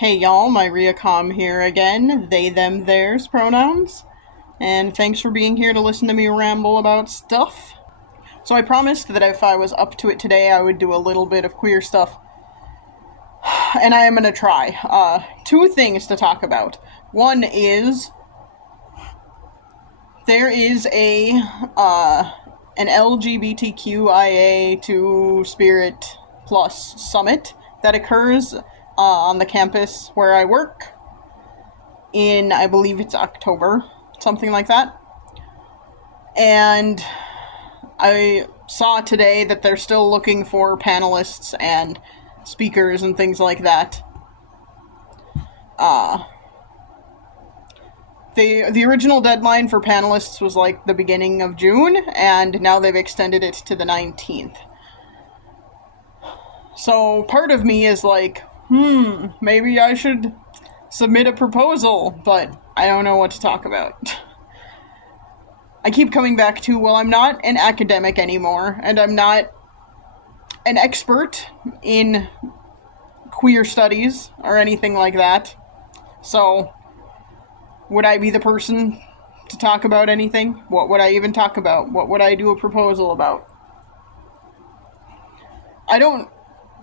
Hey y'all, my Riacom here again, they, them, theirs pronouns, and thanks for being here to listen to me ramble about stuff. So I promised that if I was up to it today, I would do a little bit of queer stuff, and I am gonna try. Two things to talk about. One is, there is an lgbtqia to Spirit Plus summit that occurs on the campus where I work in, I believe it's October, something like that. And I saw today that they're still looking for panelists and speakers and things like that. The original deadline for panelists was like the beginning of June, and now they've extended it to the 19th. So part of me is like, maybe I should submit a proposal, but I don't know what to talk about. I keep coming back to, well, I'm not an academic anymore, and I'm not an expert in queer studies or anything like that. So, would I be the person to talk about anything? What would I even talk about? What would I do a proposal about?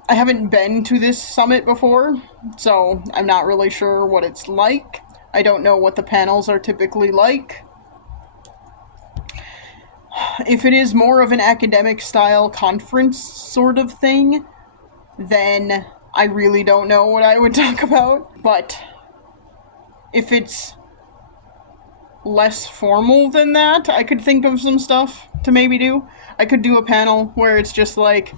I haven't been to this summit before, so I'm not really sure what it's like. I don't know what the panels are typically like. If it is more of an academic style conference sort of thing, then I really don't know what I would talk about. But if it's less formal than that, I could think of some stuff to maybe do. I could do a panel where it's just like,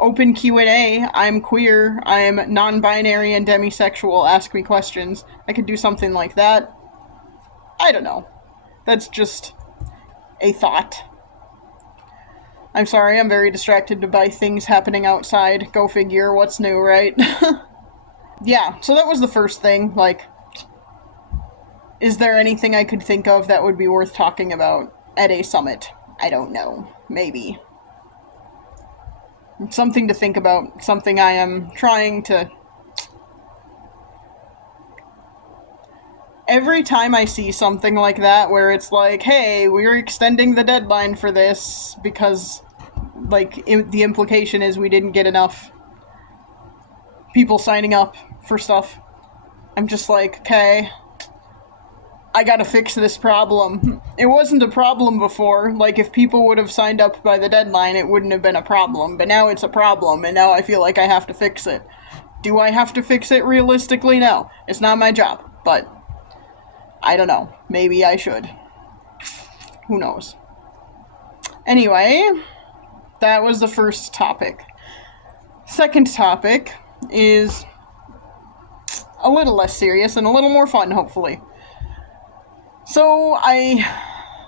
open Q&A, I'm queer, I'm non-binary and demisexual, ask me questions. I could do something like that. I don't know. That's just a thought. I'm sorry, I'm very distracted by things happening outside. Go figure, what's new, right? Yeah, so that was the first thing. Like, is there anything I could think of that would be worth talking about at a summit? I don't know. Maybe. Something to think about, something I am trying to... Every time I see something like that where it's like, hey, we're extending the deadline for this because, like, the implication is we didn't get enough people signing up for stuff, I'm just like, okay, I gotta fix this problem. It wasn't a problem before. Like, if people would have signed up by the deadline, it wouldn't have been a problem. But now it's a problem, and now I feel like I have to fix it. Do I have to fix it realistically? No. It's not my job. But, I don't know. Maybe I should. Who knows? Anyway, that was the first topic. Second topic is a little less serious and a little more fun, hopefully. So,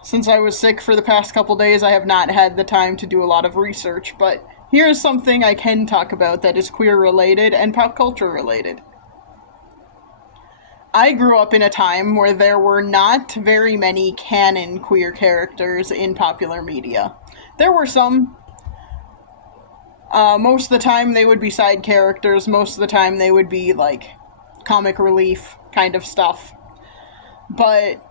since I was sick for the past couple days, I have not had the time to do a lot of research, but here's something I can talk about that is queer-related and pop culture-related. I grew up in a time where there were not very many canon queer characters in popular media. There were some. Most of the time they would be side characters, most of the time they would be, like, comic relief kind of stuff. But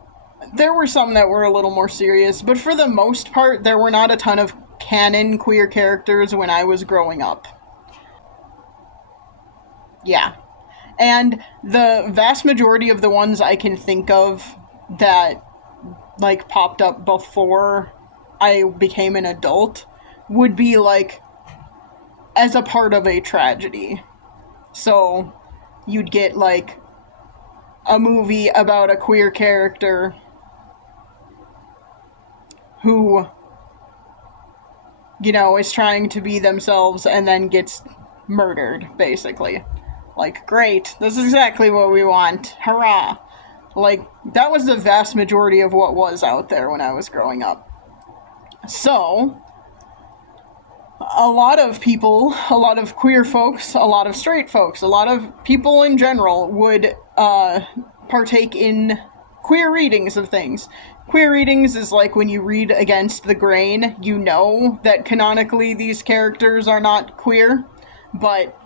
there were some that were a little more serious, but for the most part, there were not a ton of canon queer characters when I was growing up. Yeah. And the vast majority of the ones I can think of that, like, popped up before I became an adult would be, like, as a part of a tragedy. So, you'd get, like, a movie about a queer character who, you know, is trying to be themselves and then gets murdered, basically. Like, great, this is exactly what we want. Hurrah! Like, that was the vast majority of what was out there when I was growing up. So, a lot of people, a lot of queer folks, a lot of straight folks, a lot of people in general would partake in queer readings of things. Queer readings is like when you read against the grain, you know that canonically these characters are not queer, but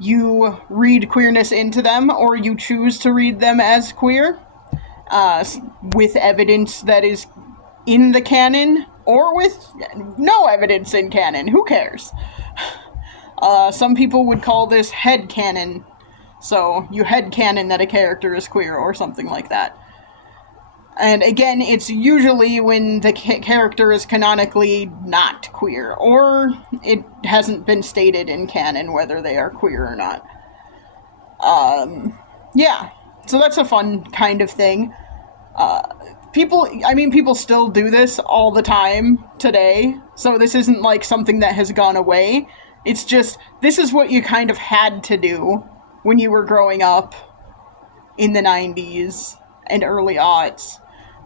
you read queerness into them, or you choose to read them as queer, with evidence that is in the canon, or with no evidence in canon. Who cares? Some people would call this headcanon. So you headcanon that a character is queer or something like that. And again, it's usually when the character is canonically not queer, or it hasn't been stated in canon whether they are queer or not. Yeah, so that's a fun kind of thing. People still do this all the time today, so this isn't like something that has gone away. It's just, this is what you kind of had to do when you were growing up in the 90s and early aughts,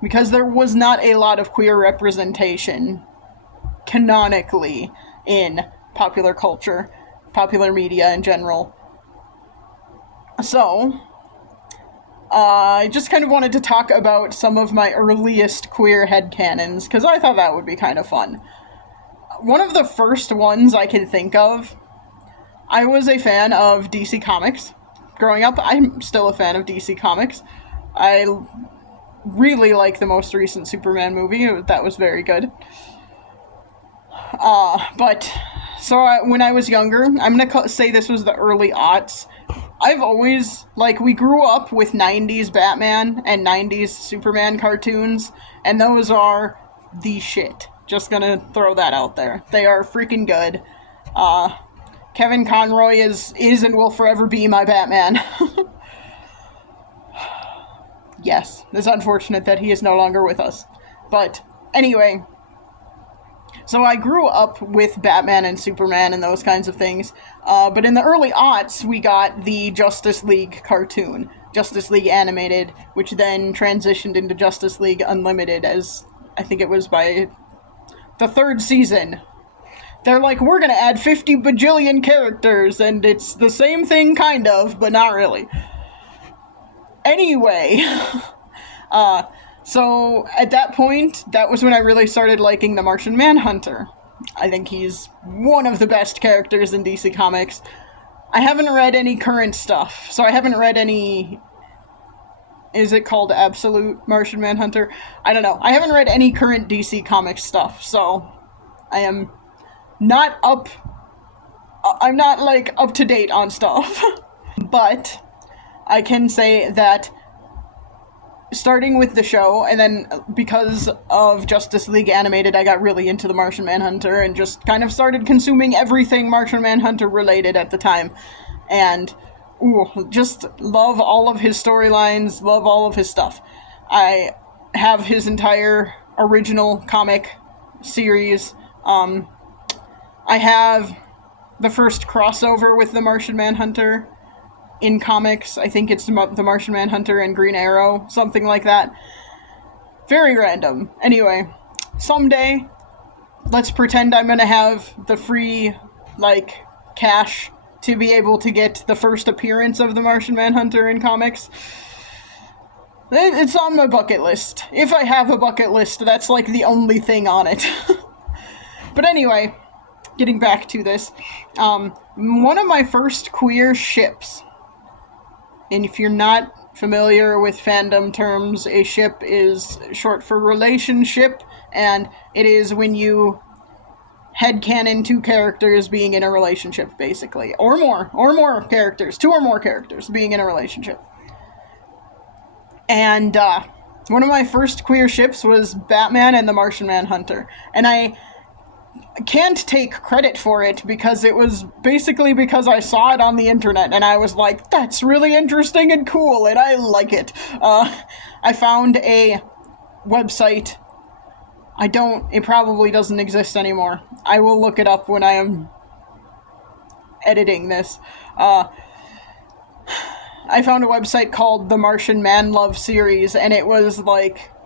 because there was not a lot of queer representation canonically in popular culture, popular media in general. So, I just kind of wanted to talk about some of my earliest queer headcanons, because I thought that would be kind of fun. One of the first ones I can think of, I was a fan of DC Comics. Growing up, I'm still a fan of DC Comics. I really like the most recent Superman movie. That was very good. When I was younger, I'm gonna say this was the early aughts. I've always, we grew up with 90s Batman and 90s Superman cartoons, and those are the shit. Just gonna throw that out there. They are freaking good. Kevin Conroy is and will forever be my Batman. Yes, it's unfortunate that he is no longer with us. But, anyway. So I grew up with Batman and Superman and those kinds of things. But in the early aughts, we got the Justice League cartoon. Justice League Animated, which then transitioned into Justice League Unlimited, as I think it was by the third season. They're like, we're gonna add 50 bajillion characters, and it's the same thing, kind of, but not really. Anyway, so at that point, that was when I really started liking the Martian Manhunter. I think he's one of the best characters in DC Comics. I haven't read any current stuff, so I haven't read any... Is it called Absolute Martian Manhunter? I don't know. I haven't read any current DC Comics stuff, so I am not up... I'm not, up to date on stuff. But I can say that starting with the show, and then because of Justice League Animated, I got really into the Martian Manhunter and just kind of started consuming everything Martian Manhunter related at the time. And, just love all of his storylines, love all of his stuff. I have his entire original comic series. I have the first crossover with the Martian Manhunter in comics. I think it's the Martian Manhunter and Green Arrow, something like that. Very random. Anyway, someday, let's pretend I'm gonna have the free, cash to be able to get the first appearance of the Martian Manhunter in comics. It's on my bucket list. If I have a bucket list, that's, the only thing on it. But anyway, getting back to this, one of my first queer ships, and if you're not familiar with fandom terms, a ship is short for relationship, and it is when you headcanon two characters being in a relationship, basically. Or more characters. Two or more characters being in a relationship. And, one of my first queer ships was Batman and the Martian Manhunter. And I can't take credit for it because it was basically because I saw it on the internet and I was like, that's really interesting and cool and I like it. I found a website. It probably doesn't exist anymore. I will look it up when I am editing this. I found a website called the Martian Man Love Series, and it was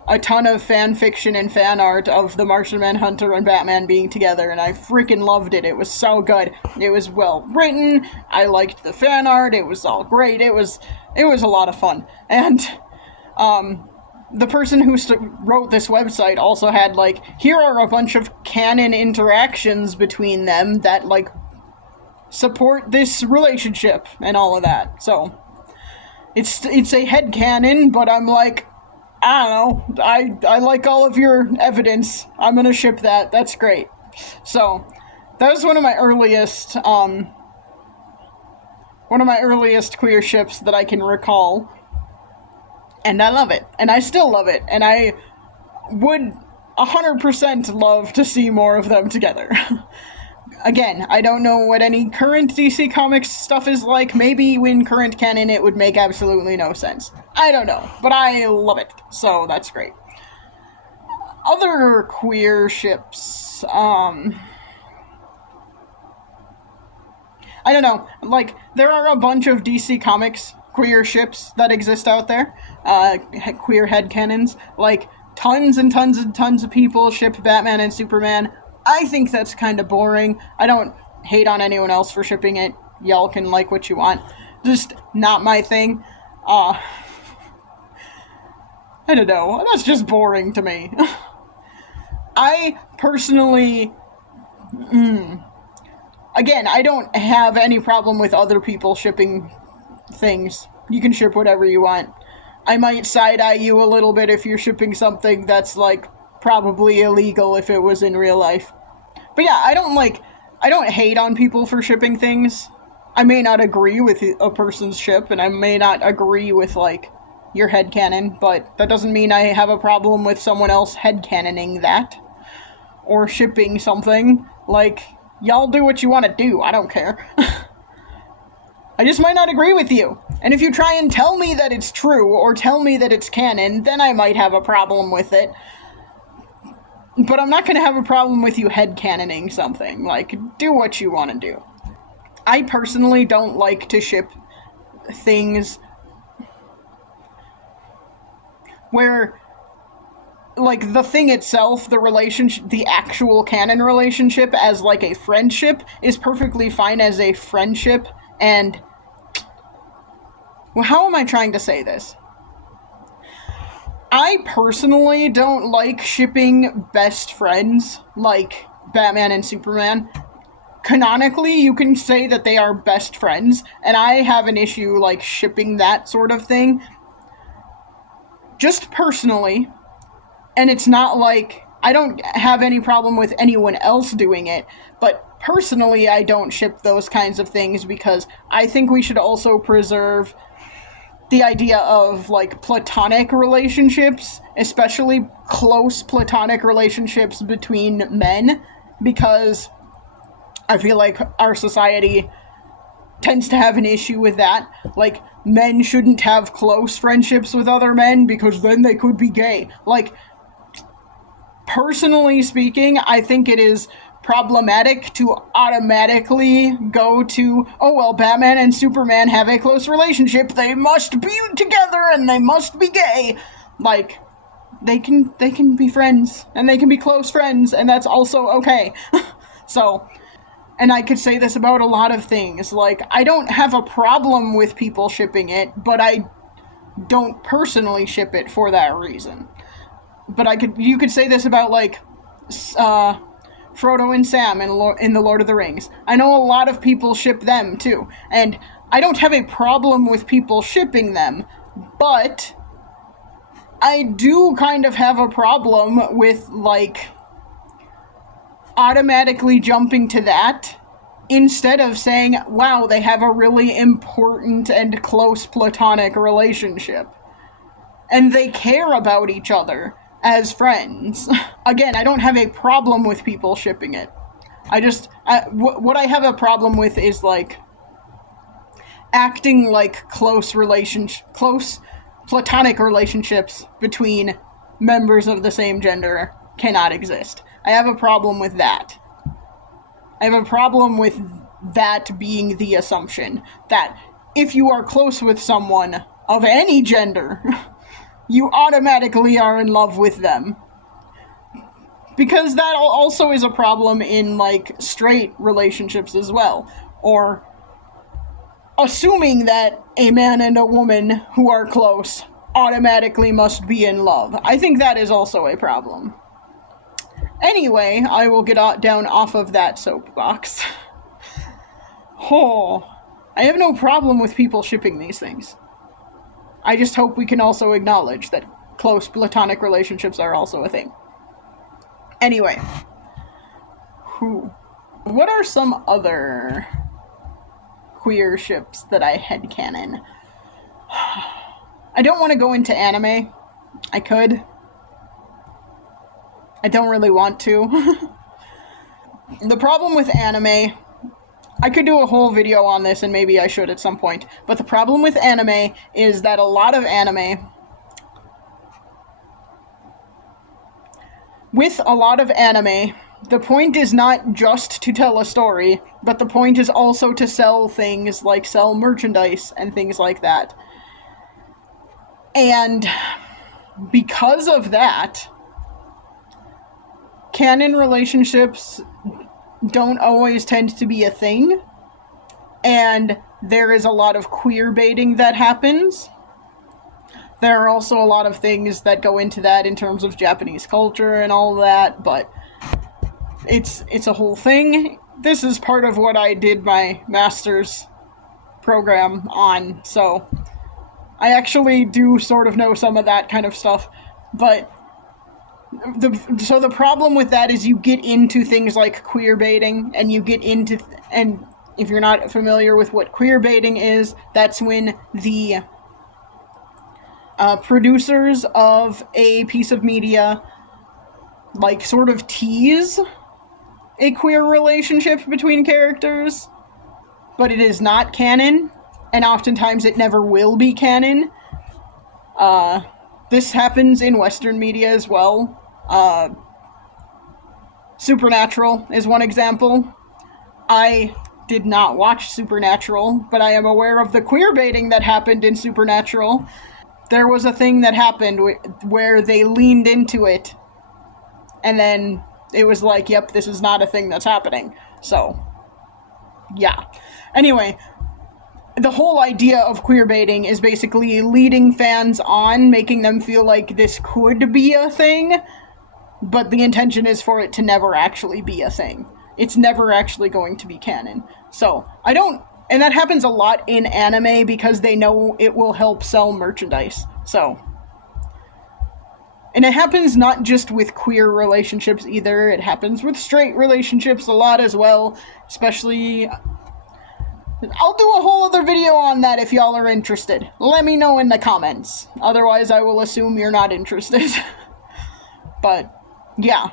a ton of fan fiction and fan art of the Martian Manhunter and Batman being together, and I freaking loved it. It was so good. It was well written. I liked the fan art. It was all great. It was a lot of fun. And the person who wrote this website also had here are a bunch of canon interactions between them that support this relationship and all of that. So it's a headcanon, but I'm like, I don't know. I like all of your evidence. I'm gonna ship that. That's great. So that was one of my earliest queer ships that I can recall. And I love it. And I still love it. And I would 100% love to see more of them together. Again, I don't know what any current DC Comics stuff is like. Maybe in current canon it would make absolutely no sense. I don't know, but I love it, so that's great. Other queer ships, I don't know, like, there are a bunch of DC Comics queer ships that exist out there, queer headcanons, like, tons and tons and tons of people ship Batman and Superman. I think that's kind of boring. I don't hate on anyone else for shipping it. Y'all can like what you want. Just not my thing. I don't know. That's just boring to me. I personally... Again, I don't have any problem with other people shipping things. You can ship whatever you want. I might side-eye you a little bit if you're shipping something that's, like, probably illegal if it was in real life. But yeah, I don't hate on people for shipping things. I may not agree with a person's ship, and I may not agree with, like, your headcanon, but that doesn't mean I have a problem with someone else headcanoning that. Or shipping something. Like, y'all do what you want to do, I don't care. I just might not agree with you. And if you try and tell me that it's true, or tell me that it's canon, then I might have a problem with it. But I'm not going to have a problem with you headcanoning something. Like, do what you want to do. I personally don't like to ship things where, like, the thing itself, the relationship, the actual canon relationship as, like, a friendship is perfectly fine as a friendship, and... Well, how am I trying to say this? I personally don't like shipping best friends, like Batman and Superman. Canonically, you can say that they are best friends, and I have an issue, like, shipping that sort of thing. Just personally, and it's not like, I don't have any problem with anyone else doing it, but personally I don't ship those kinds of things because I think we should also preserve the idea of, like, platonic relationships, especially close platonic relationships between men, because I feel like our society tends to have an issue with that. Like, men shouldn't have close friendships with other men because then they could be gay. Like, personally speaking, I think it is problematic to automatically go to, oh, well, Batman and Superman have a close relationship, they must be together and they must be gay. Like, they can be friends, and they can be close friends, and that's also okay. So, and I could say this about a lot of things. Like, I don't have a problem with people shipping it, but I don't personally ship it for that reason. But you could say this about, like, Frodo and Sam in The Lord of the Rings. I know a lot of people ship them, too. And I don't have a problem with people shipping them, but I do kind of have a problem with, like, automatically jumping to that instead of saying, wow, they have a really important and close platonic relationship. And they care about each other as friends. Again, I don't have a problem with people shipping it. What I have a problem with is, like, acting like close platonic relationships between members of the same gender cannot exist. I have a problem with that. I have a problem with that being the assumption that if you are close with someone of any gender, you automatically are in love with them. Because that also is a problem in, like, straight relationships as well. Or assuming that a man and a woman who are close automatically must be in love. I think that is also a problem. Anyway, I will get down off of that soapbox. Oh, I have no problem with people shipping these things. I just hope we can also acknowledge that close platonic relationships are also a thing. Anyway. What are some other queer ships that I headcanon? I don't want to go into anime. I could. I don't really want to. The problem with anime, I could do a whole video on this, and maybe I should at some point, but the problem with anime is that a lot of anime, the point is not just to tell a story, but the point is also to sell things, like sell merchandise and things like that. And because of that, canon relationships don't always tend to be a thing, and there is a lot of queer baiting that happens. There are also a lot of things that go into that in terms of Japanese culture and all that, but it's a whole thing. This is part of what I did my master's program on, so I actually do sort of know some of that kind of stuff, but the problem with that is you get into things like queer baiting, and you get into, and if you're not familiar with what queer baiting is, that's when the producers of a piece of media, like, sort of tease a queer relationship between characters, but it is not canon, and oftentimes it never will be canon. This happens in Western media as well. Supernatural is one example. I did not watch Supernatural, but I am aware of the queer baiting that happened in Supernatural. There was a thing that happened where they leaned into it, and then it was like, yep, this is not a thing that's happening. So, yeah. Anyway, the whole idea of queer baiting is basically leading fans on, making them feel like this could be a thing, but the intention is for it to never actually be a thing. It's never actually going to be canon. So, and that happens a lot in anime because they know it will help sell merchandise. So, and it happens not just with queer relationships either, it happens with straight relationships a lot as well, especially, I'll do a whole other video on that if y'all are interested. Let me know in the comments. Otherwise, I will assume you're not interested. But, yeah.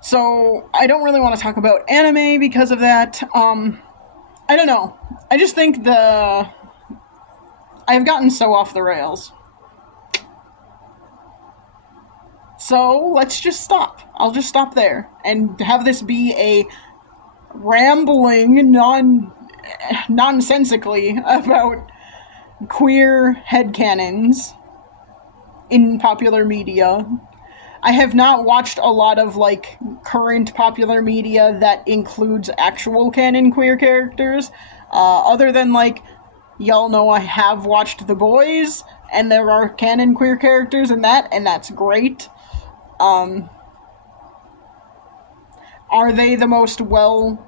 So, I don't really want to talk about anime because of that. I don't know. I just think I've gotten so off the rails. So, let's just stop. I'll just stop there and have this be a rambling nonsensically about queer headcanons in popular media. I have not watched a lot of, like, current popular media that includes actual canon queer characters, other than, like, y'all know I have watched The Boys, and there are canon queer characters in that, and that's great. Are they the most what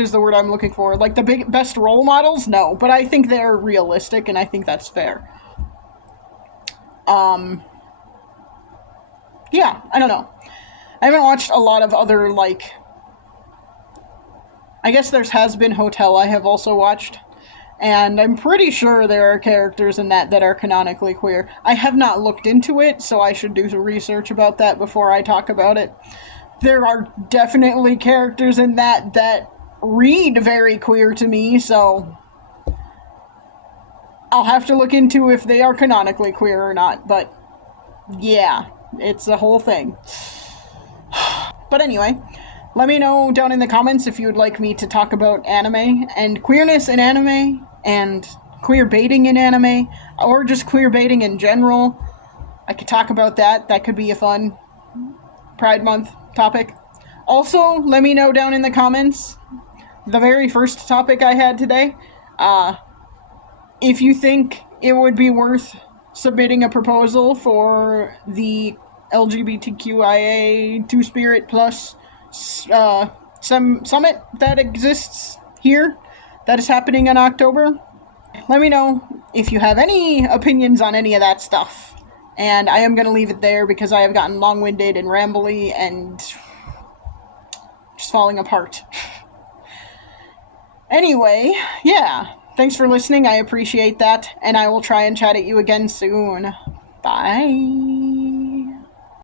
is the word I'm looking for? Like, the best role models? No, but I think they're realistic, and I think that's fair. Yeah, I don't know. I haven't watched a lot of other, like, I guess there's Has Been Hotel I have also watched, and I'm pretty sure there are characters in that are canonically queer. I have not looked into it, so I should do some research about that before I talk about it. There are definitely characters in that read very queer to me, so I'll have to look into if they are canonically queer or not, but yeah, it's a whole thing. But anyway, let me know down in the comments if you would like me to talk about anime and queerness in anime and queer baiting in anime, or just queer baiting in general. I could talk about that. That could be a fun Pride Month topic. Also, let me know down in the comments, the very first topic I had today, if you think it would be worth submitting a proposal for the LGBTQIA Two-Spirit Plus some summit that exists here that is happening in October. Let me know if you have any opinions on any of that stuff. And I am going to leave it there because I have gotten long-winded and rambly and just falling apart. Anyway, yeah. Thanks for listening. I appreciate that. And I will try and chat at you again soon. Bye.